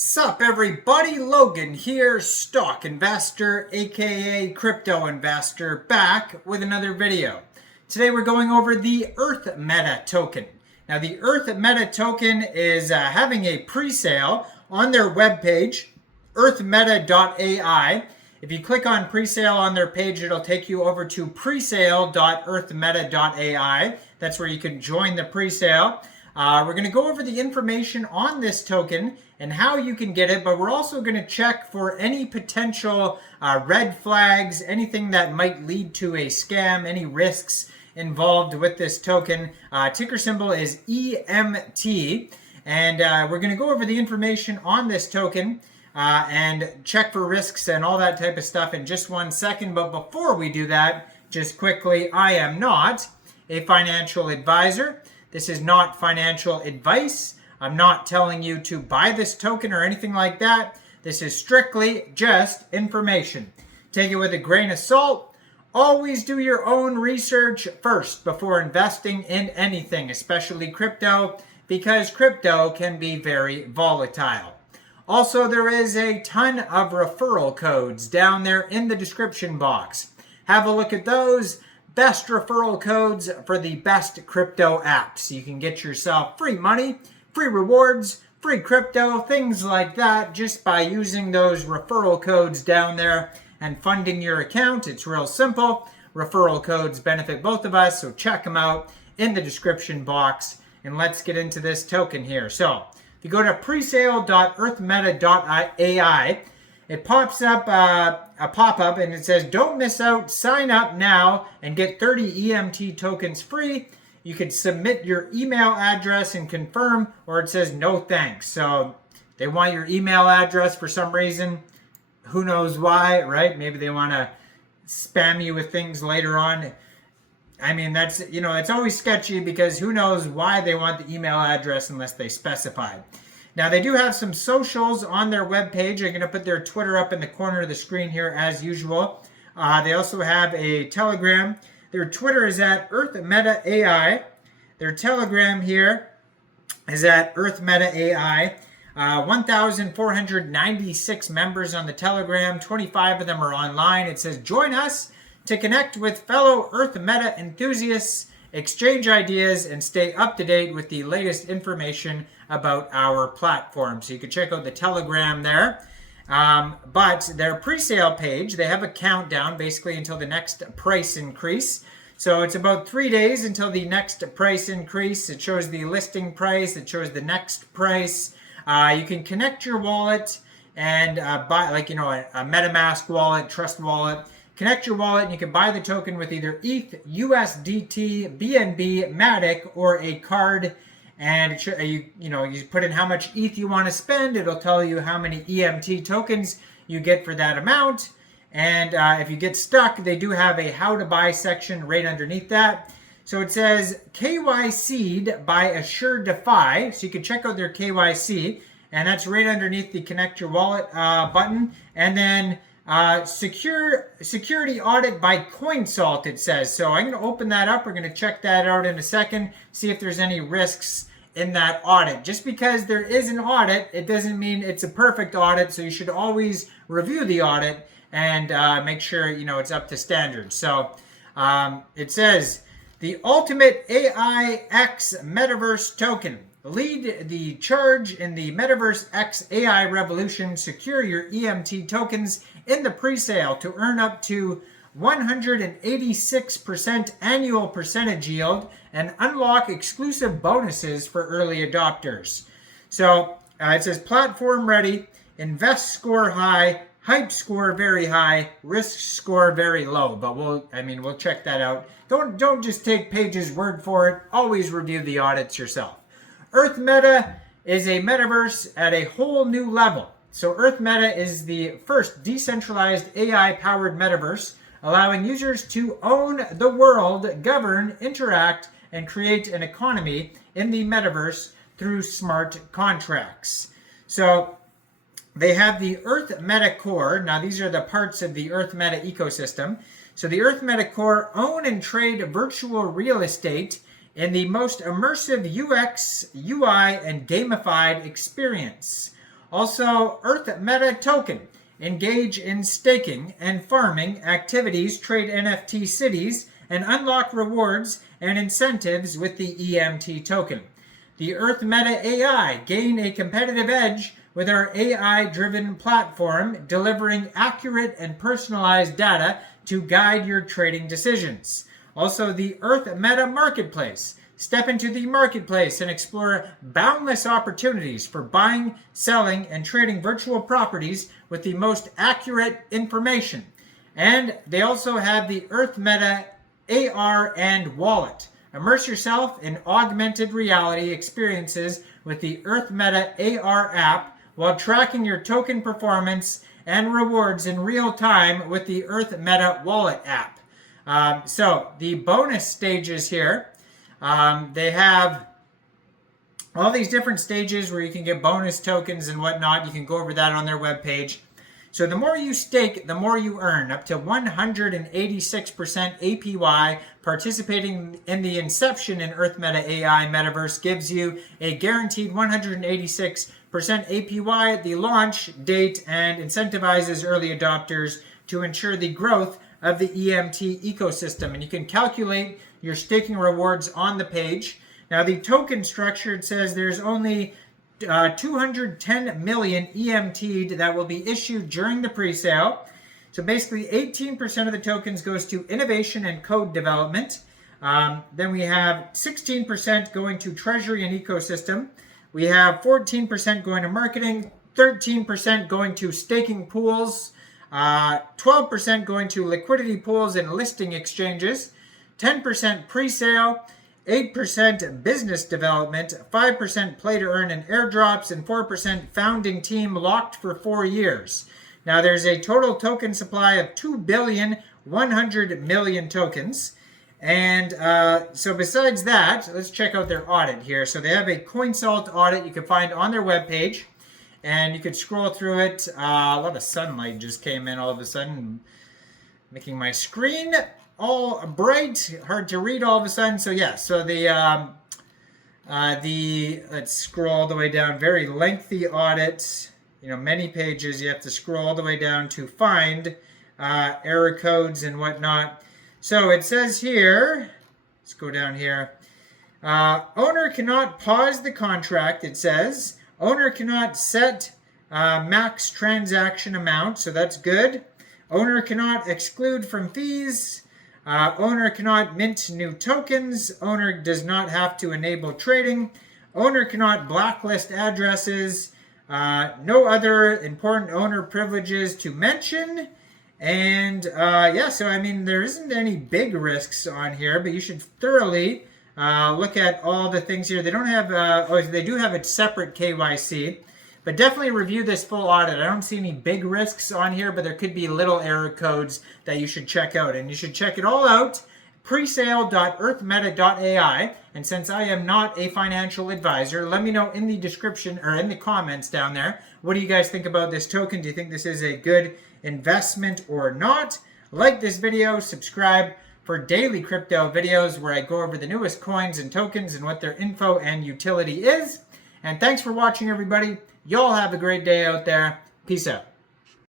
Sup everybody, Logan here, stock investor aka crypto investor, back with another video. Today we're going over the EARTHMETA token. Now the EARTHMETA token is having a pre-sale on their webpage, EARTHMETA.ai. If you click on pre-sale on their page, it'll take you over to presale.earthmeta.ai. That's where you can join the pre-sale. We're going to go over the information on this token and how you can get it, but we're also going to check for any potential red flags, anything that might lead to a scam, any risks involved with this token. Ticker symbol is EMT, and we're going to go over the information on this token and check for risks and all that type of stuff in just 1 second. But before we do that, just quickly, I am not a financial advisor. This is not financial advice. I'm not telling you to buy this token or anything like that. This is strictly just information. Take it with a grain of salt. Always do your own research first before investing in anything, especially crypto, because crypto can be very volatile. Also, there is a ton of referral codes down there in the description box. Have a look at those. Best referral codes for the best crypto apps. You can get yourself free money, free rewards, free crypto, things like that just by using those referral codes down there and funding your account. It's real simple. Referral codes benefit both of us, so check them out in the description box. And let's get into this token here. So if you go to presale.earthmeta.ai, it pops up a pop-up and it says, don't miss out, sign up now and get 30 EMT tokens free. You can submit your email address and confirm, or it says no thanks. So they want your email address for some reason. Who knows why, right? Maybe they want to spam you with things later on. I mean, that's, it's always sketchy because who knows why they want the email address unless they specify. Now, they do have some socials on their webpage. I'm going to put their Twitter up in the corner of the screen here as usual. They also have a Telegram. Their Twitter is at EARTHMETA.ai. Their Telegram here is at EARTHMETA.ai. 1,496 members on the Telegram. 25 of them are online. It says, join us to connect with fellow EARTHMETA enthusiasts, exchange ideas, and stay up to date with the latest information about our platform. So you can check out the Telegram there. But their pre-sale page, they have a countdown basically until the next price increase. So it's about 3 days until the next price increase. It shows the listing price. It shows the next price. You can connect your wallet and buy, like, a MetaMask wallet, Trust wallet. Connect your wallet and you can buy the token with either ETH, USDT, BNB, Matic, or a card. And you put in how much ETH you want to spend. It'll tell you how many EMT tokens you get for that amount. And if you get stuck, they do have a how to buy section right underneath that. So it says KYC'd by AssureDefi. So you can check out their KYC. And that's right underneath the connect your wallet button. And then security audit by CoinSalt, it says. So I'm going to open that up. We're going to check that out in a second, see if there's any risks in that audit. Just because there is an audit, it doesn't mean it's a perfect audit. So you should always review the audit and make sure it's up to standards. So it says the ultimate AIX metaverse token. Lead the charge in the Metaverse X AI revolution. Secure your EMT tokens in the pre-sale to earn up to 186% annual percentage yield and unlock exclusive bonuses for early adopters. So it says platform ready, invest score high, hype score very high, risk score very low. But we'll check that out. Don't just take Paige's word for it. Always review the audits yourself. EARTHMETA is a metaverse at a whole new level. So EARTHMETA is the first decentralized AI-powered metaverse, allowing users to own the world, govern, interact, and create an economy in the metaverse through smart contracts. So they have the EARTHMETA core. Now these are the parts of the EARTHMETA ecosystem. So the EARTHMETA core own and trade virtual real estate in the most immersive UX, UI, and gamified experience. Also, EARTHMETA token. Engage in staking and farming activities, trade NFT cities, and unlock rewards and incentives with the EMT token. The EARTHMETA AI. Gain a competitive edge with our AI-driven platform, delivering accurate and personalized data to guide your trading decisions. Also, the EARTHMETA Marketplace. Step into the marketplace and explore boundless opportunities for buying, selling, and trading virtual properties with the most accurate information. And they also have the EARTHMETA AR and wallet. Immerse yourself in augmented reality experiences with the EARTHMETA AR app while tracking your token performance and rewards in real time with the EARTHMETA wallet app. So the bonus stages here. They have all these different stages where you can get bonus tokens and whatnot. You can go over that on their webpage. So the more you stake, the more you earn. Up to 186% APY. Participating in the Inception in EARTHMETA AI Metaverse gives you a guaranteed 186% APY at the launch date and incentivizes early adopters to ensure the growth of the EMT ecosystem. And you can calculate your staking rewards on the page. Now the token structure, it says there's only 210 million EMT that will be issued during the pre-sale. So basically 18% of the tokens goes to innovation and code development. Then we have 16% going to treasury and ecosystem. We have 14% going to marketing, 13% going to staking pools, 12% going to liquidity pools and listing exchanges, 10% pre-sale, 8% business development, 5% play to earn and airdrops, and 4% founding team locked for 4 years. Now there's a total token supply of 2,100,000,000 tokens. And so besides that, let's check out their audit here. So they have a CoinSalt audit you can find on their webpage. And you could scroll through it. A lot of sunlight just came in all of a sudden, making my screen all bright, hard to read all of a sudden. So yeah, so let's scroll all the way down. Very lengthy audit, many pages. You have to scroll all the way down to find error codes and whatnot. So it says here, let's go down here. Owner cannot pause the contract, it says. Owner cannot set max transaction amount, so that's good. Owner cannot exclude from fees. Owner cannot mint new tokens. Owner does not have to enable trading. Owner cannot blacklist addresses. No other important owner privileges to mention. And yeah, so I mean, there isn't any big risks on here, but you should thoroughly look at all the things here. They don't have, they do have a separate KYC, but definitely review this full audit. I don't see any big risks on here, but there could be little error codes that you should check out. And you should check it all out, presale.earthmeta.ai. And since I am not a financial advisor, let me know in the description or in the comments down there, what do you guys think about this token? Do you think this is a good investment or not? Like this video, subscribe for daily crypto videos where I go over the newest coins and tokens and what their info and utility is. And thanks for watching, everybody. Y'all have a great day out there. Peace out.